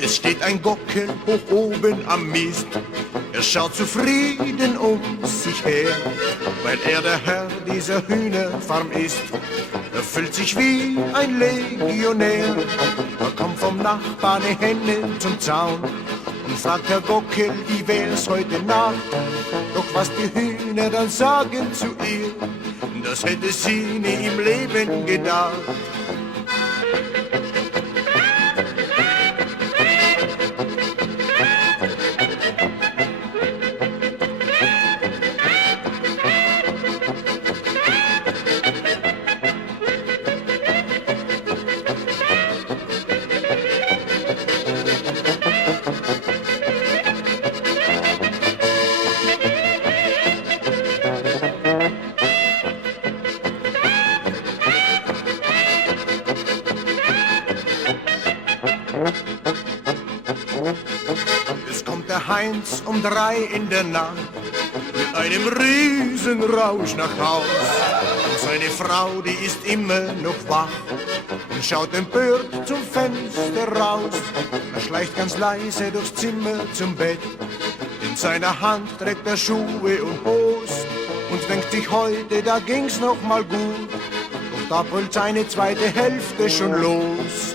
Es steht ein Gockel hoch oben am Mist. Er schaut zufrieden um sich her, weil er der Herr dieser Hühnerfarm ist. Er fühlt sich wie ein Legionär. Da kommt vom Nachbarn eine Henne zum Zaun und fragt Herr Gockel, wie wär's heute Nacht? Doch was die Hühner dann sagen zu ihr, das hätte sie nie im Leben gedacht. Es kommt der Heinz um 3 in der Nacht mit einem Riesenrausch nach Haus. Und seine Frau, die ist immer noch wach und schaut empört zum Fenster raus. Er schleicht ganz leise durchs Zimmer zum Bett. In seiner Hand trägt er Schuhe und Hose und denkt sich heute, da ging's noch mal gut. Doch da brüllt seine zweite Hälfte schon los.